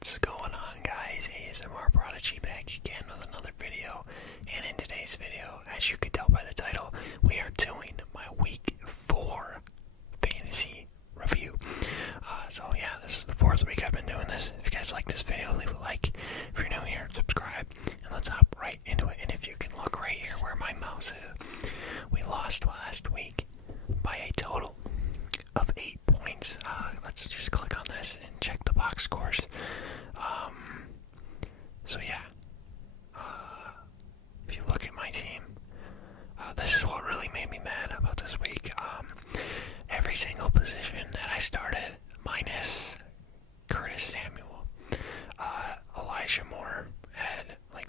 What's going on, guys? ASMR Prodigy back again with another video. And in today's video, as you could tell by the title, we are doing my week 4 fantasy review. This is the 4th week I've been doing this. If you guys like this video, leave a like. If you're new here, subscribe. And let's hop right into it. And if you can look right here where my mouse is, we lost last week by a total of 8 points. Let's just click on this and check the box scores. If you look at my team, this is what really made me mad about this week. Every single position that I started, minus Curtis Samuel, Elijah Moore had like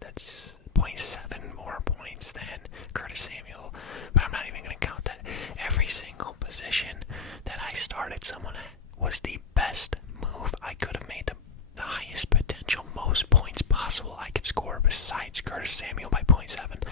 that's 0.7 more points than Curtis Samuel, but I'm not even going to count that. Every single position that I started someone at was the best move I could have made, the highest potential, most points possible I could score besides Curtis Samuel by 0.7.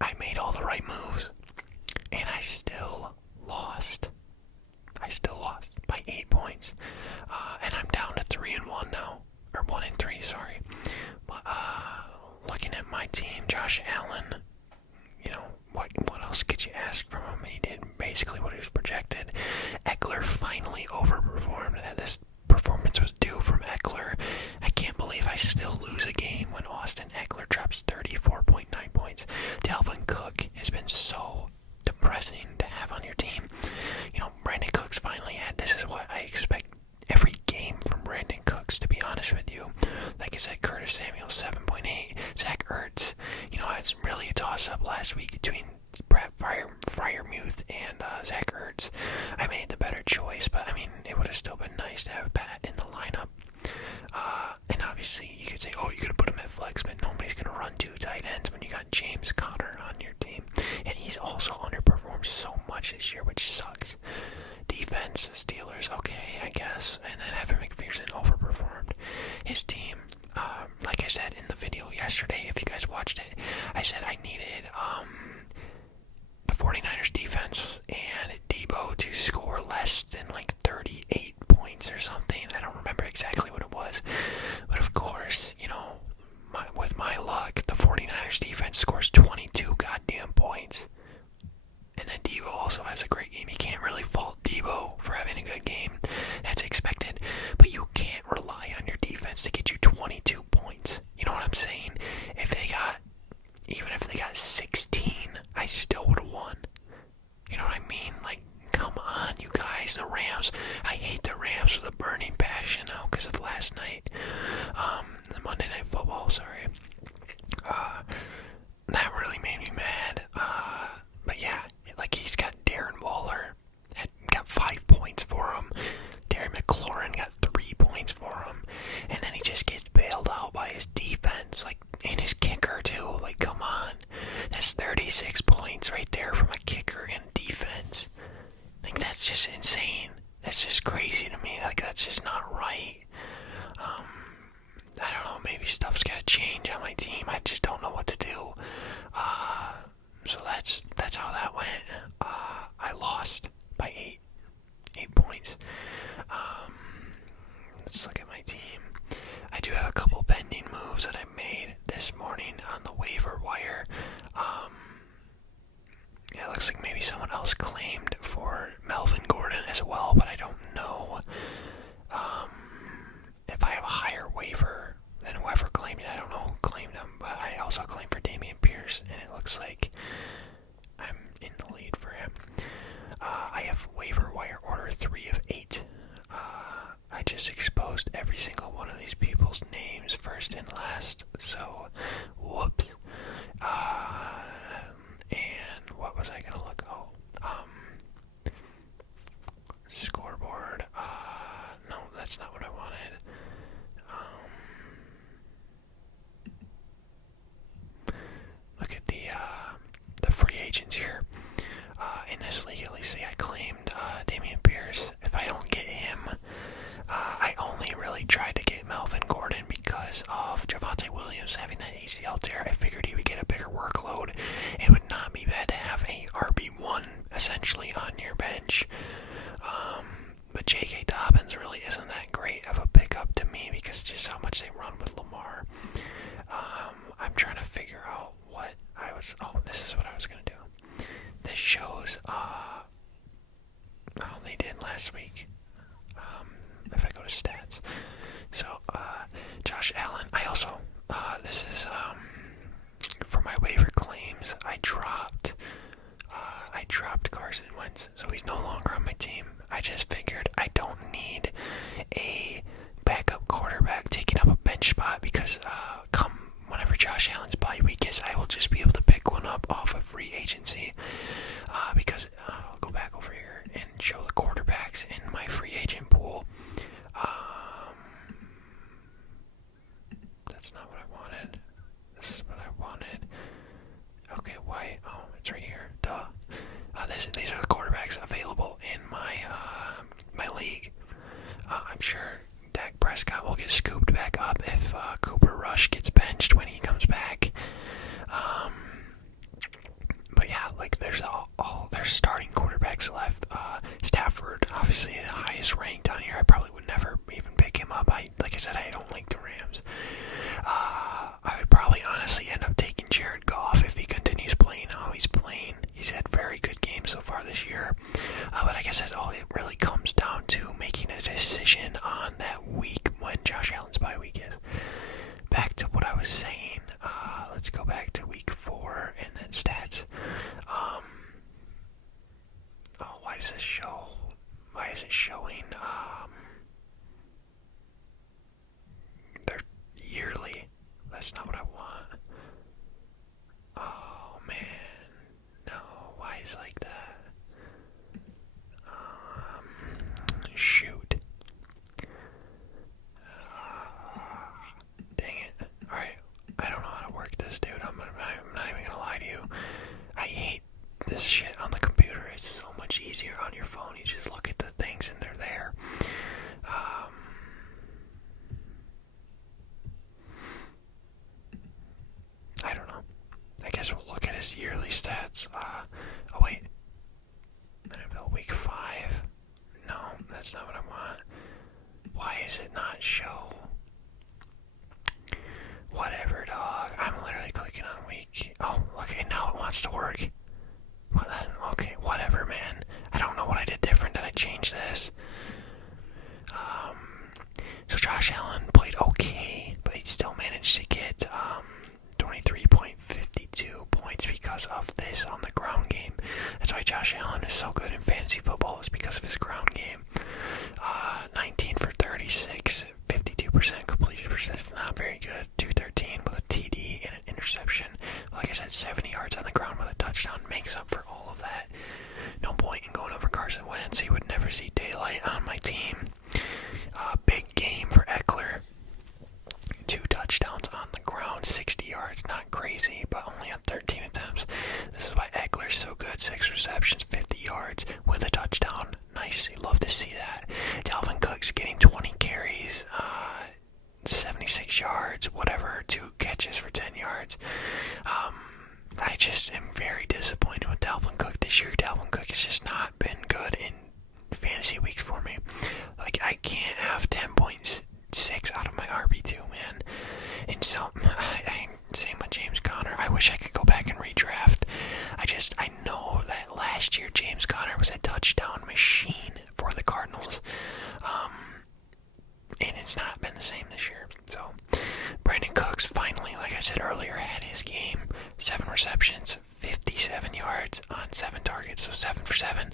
I made all the right moves, and I still lost. By 8 points. And I'm down to 3-1 now. Or 1-3, sorry. But, looking at my team, Josh Allen, what else could you ask from him? He did basically what he was projected. Eckler finally overperformed. This performance was due from Eckler. I can't believe I still lose a game when Austin Eckler drops 34.9 points. Dalvin Cook has been so depressing to have on your team. Brandon Cooks finally had, this is what I expect every game from Brandon Cooks, to be honest with you. Like I said, Curtis Samuel 7.8, Zach Ertz. It's really a toss-up last week between Brett Freiermuth and Zach Ertz. I made the better choice, but it would have still been nice to have Pat in the lineup. And obviously, you could say, you could have put him at flex, but nobody's going to run 2 tight ends when you got James Conner on your team. And he's also underperformed so much this year, which sucks. Defense, the Steelers, okay, I guess. And then Evan McPherson overperformed. His team, like I said in the video yesterday, if you guys watched it, I said I needed the 49ers defense and Debo to score less than like 38 points or something. I don't remember exactly what it was. But of course, with my luck, the 49ers defense scores 22 goddamn points. And then Debo also has a great game. You can't really fault Debo for having a good game. That's expected. But you can't rely on your defense to get you 22 points. You know what I'm saying? Even if they got 16, I still would have won. You know what I mean? Like, come on, you guys. The Rams. I hate the Rams with a burning passion now because of last night. The Monday Night Football, sorry. That really made me mad. But yeah, he's got Darren Waller, got 5 points for him. Terry McLaurin got 3 points for him. And then he just gets bailed out by his defense, and his kicker too. Come on. That's 36 points right there from a kicker and defense. That's just insane. That's just crazy to me. That's just not right. I don't know, maybe stuff's gotta change on my team. I just don't know what to do. So that's how that went. I lost by 8 points. Let's look at my team. I do have a couple pending moves that I made this morning on the waiver wire. It looks like maybe someone else claimed for Melvin Gordon as well, but I don't know if I have a higher waiver than whoever claimed it. I don't know who claimed him, but I also claimed for Dameon Pierce, and it looks like I'm in the lead for him. I have waiver wire order 3 of 8. I just exposed every single one of these people's names first and last, so whoops. And what was I gonna look? Scoreboard. No, that's not what I wanted. Look at the free agents here. In this league, at least I claimed Dameon Pierce. If I don't get him, I only really tried to get Melvin Gordon because of Javonte Williams having if I go to stats. So, Josh Allen, I also, this is, for my waiver claims, I dropped Carson Wentz, so he's no longer on my team. I just figured I don't need a backup quarterback taking up a bench spot because, come whenever Josh Allen's bye week is, I will just be able to pick one up off of free agency, because, I'll go back over here and show the quarterbacks in my free agent pool. That's not what I wanted. This is what I wanted. Okay, why? Oh, it's right here. Duh. These are the quarterbacks available in my my league. I'm sure Dak Prescott will get scooped back up if Cooper Rush gets benched when he comes back. But yeah, like there's there's starting quarterbacks left. Stafford, obviously the highest ranked down here. I probably would never even pick him up. Like I said, I don't like the Rams. I would probably honestly end up taking Jared Goff if he continues playing how he's playing. He's had very good games so far this year. But I guess that's all it really comes down to, making a decision on that week when Josh Allen's bye week is. Back to what I was saying. Let's go back to week 4 and then stats. Why does this show? Why is it showing? They're yearly. That's not what I want. Oh man, no. Why is it like that? Shoot. Dang it. All right. I don't know how to work this, dude. I'm not even gonna lie to you. I hate this shit on the computer. It's so much easier on your phone. You just look at the things and they're there. I don't know. I guess we'll look at his yearly stats. Oh wait. NFL week 5. No, that's not what I want. Why is it not show? Whatever, dog. I'm literally clicking on week. Oh, okay, now it wants to work. Okay, whatever, man. I don't know what I did different. Did I change this? So Josh Allen played okay, but he still managed to get 23.52 points because of this on the ground game. That's why Josh Allen is so good in fantasy football, is because of his ground game. 19 for 36, 52% completion percentage, not very good. 213 with a TD and an interception. Like I said, 70 yards on the ground with a touchdown makes up for all of that. No point in going over Carson Wentz. He would never see daylight on my team. Big game for Eckler. 2 touchdowns on the ground, 60 yards, not crazy, but only on 13 attempts. This is why Eckler's so good. 6 receptions, 50 yards with a touchdown. Nice, you love to see that. Dalvin Cook's getting 20 carries, 76 yards, whatever, 2 catches for 10 yards. I just am very disappointed with Dalvin Cook this year. Dalvin Cook has just not been good in fantasy weeks for me. Like, I can't have 10.6 out of my RB2, man. And so, same with James Conner. I wish I could go back and redraft. I know that last year James Conner was a touchdown machine for the Cardinals. And it's not been the same this year. So, Brandon Cooks finally, like I said earlier, had his game. 7 receptions, 57 yards on 7 targets, so 7 for 7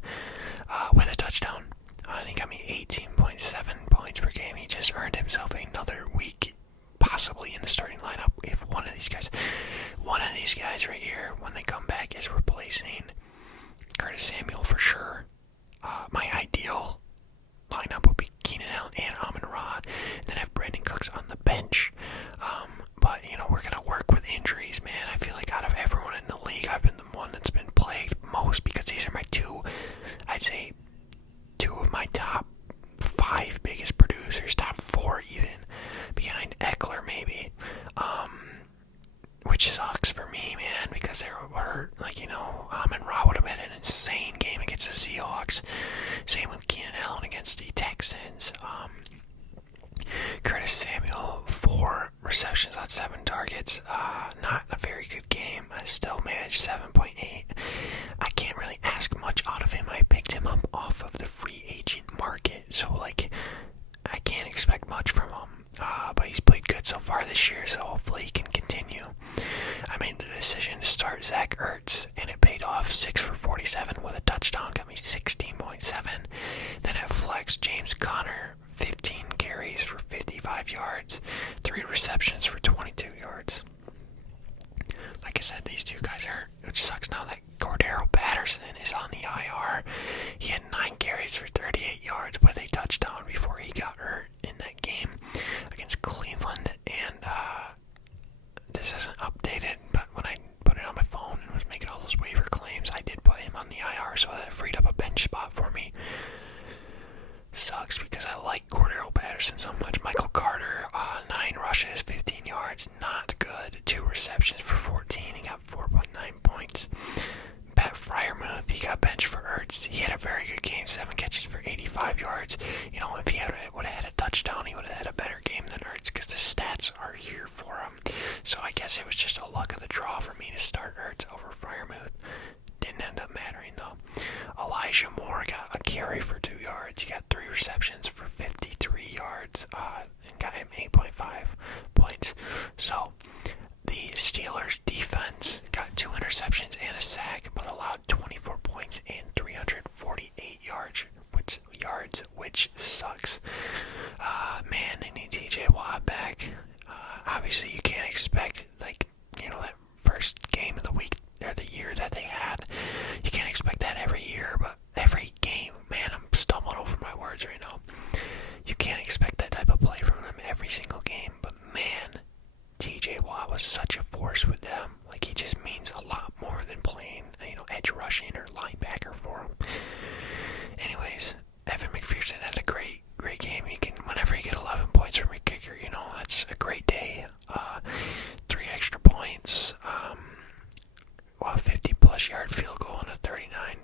with a touchdown. And he got me 18.7 points per game. He just earned himself another week, possibly in the starting lineup, if one of these guys right here, when they come back, is replacing Curtis Samuel for sure. My ideal lineup would be Keenan Allen and Amon-Ra, and then have Brandon Cooks on the bench. But, we're going to work with injuries, man. I feel like out of everyone in the league, I've been the one that's been plagued most, because these are my I'd say, 2 of my top 5 biggest producers, top 4 even, behind Eckler maybe. Which sucks for me, man, because they were hurt. Amon-Ra would have had an insane game against the Seahawks. Same with Keenan Allen against the Texans. Curtis Samuel, 4 receptions on 7 targets. Not a very good game. I still managed 7.8. I can't really ask much out of him. I picked him up off of the free agent market, so like I can't expect much from him. But he's played good so far this year, so hopefully he can continue. I made the decision to start Zach Ertz, and it paid off. 6 for 47 with a touchdown, got me 16.7. Then at flex, James Conner, 15 carries for 55 yards, 3 receptions for 22 yards. Like I said, these two guys are hurt, which sucks now that Cordero Patterson is on the IR. He had 9 carries for 38 yards with a touchdown before he got hurt in that game against Cleveland. And this isn't updated, but when I put it on my phone and was making all those waiver claims, I did put him on the IR, so that freed up a bench spot for me. Sucks because I like Cordero Patterson so much. Michael Carter, 9 rushes, 15 yards, not good. 2 receptions for 14, he got 4.9 points. Pat Freiermuth, he got benched for Ertz. He had a very good game, 7 catches for 85 yards. You know, if he would have had a touchdown, he would have had a better game than Ertz because the stats are here for him. So I guess it was just a luck of the draw for me to start Ertz over Freiermuth. Didn't end up mattering though. Elijah Moore got a carry for 2 yards. He got 3 receptions for 53 yards and got him 8.5 points. So the Steelers defense got 2 interceptions and a sack, but allowed 24 points and 348 yards, which sucks. Man, they need TJ Watt back. Obviously, you can't expect, like, you know, that first game of the week or the year that they had. You can't expect that every year, but every game, man, I'm stumbling over my words right now. You can't expect that type of play from them every single game, but man, TJ Watt was such a force with them. Like, he just means a lot more than playing, you know, edge rushing or linebacker for them. Anyways, Evan McPherson had a great game. You can, whenever you get 11 points from your kicker, you know, that's a great day. 3 extra points, 50 plus yard field goal and a 39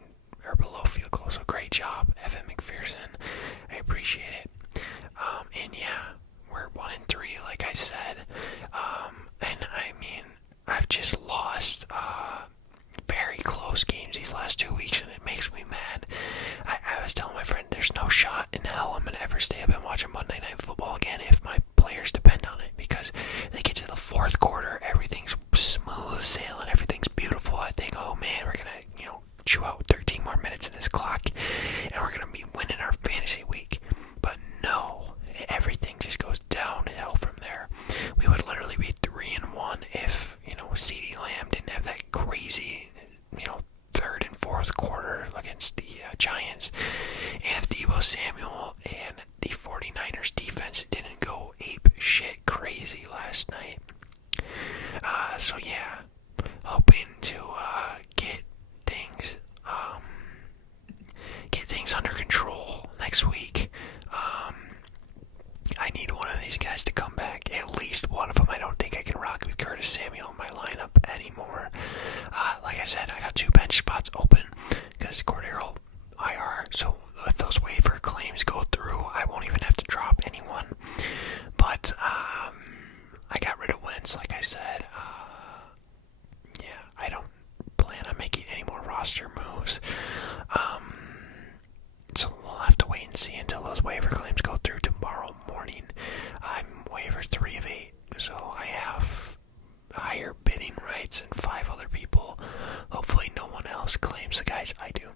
or below field goal. So great job, Evan McPherson. I appreciate it. And yeah, we're 1-3, like I said. And I mean, I've just lost very close games these last 2 weeks, and it makes me mad. I was telling my friend, there's no shot in hell I'm gonna ever stay up and watch a Monday Night Football again if my players depend on it, because they get to the fourth quarter, everything's smooth sailing, everything's beautiful. I think, oh man, we're gonna, you know, chew out 13 more minutes in this clock, and we're gonna be winning our fantasy week. But no, everything just goes downhill from there. We would literally be 3-1 if, you know, CeeDee Lamb didn't have that crazy, you know, third and fourth quarter against the Giants, and if Deebo Samuel and the 49ers defense didn't go ape shit crazy last night. So yeah, hoping to get things under control next week. I need one of these guys to come back, at least one of them. I don't think I can rock with Curtis Samuel in my lineup anymore. Like I said, I got 2 bench spots open because Cordero IR, so if those waiver claims go through, I won't even have to drop anyone. But I got rid of Wentz, like I said. Yeah, I don't plan on making any more roster moves. So we'll have to wait and see until those waiver claims go through tomorrow morning. I'm waiver 3 of 8, so I have higher bidding rights than 5 other people. Hopefully no one else claims the guys I do.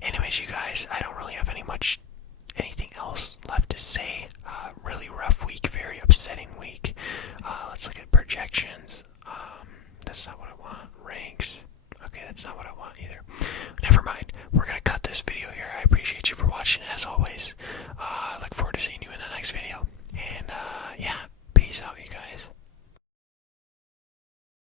Anyways, you guys, I don't really have anything else left to say. Really rough week, very upsetting week. Let's look at projections.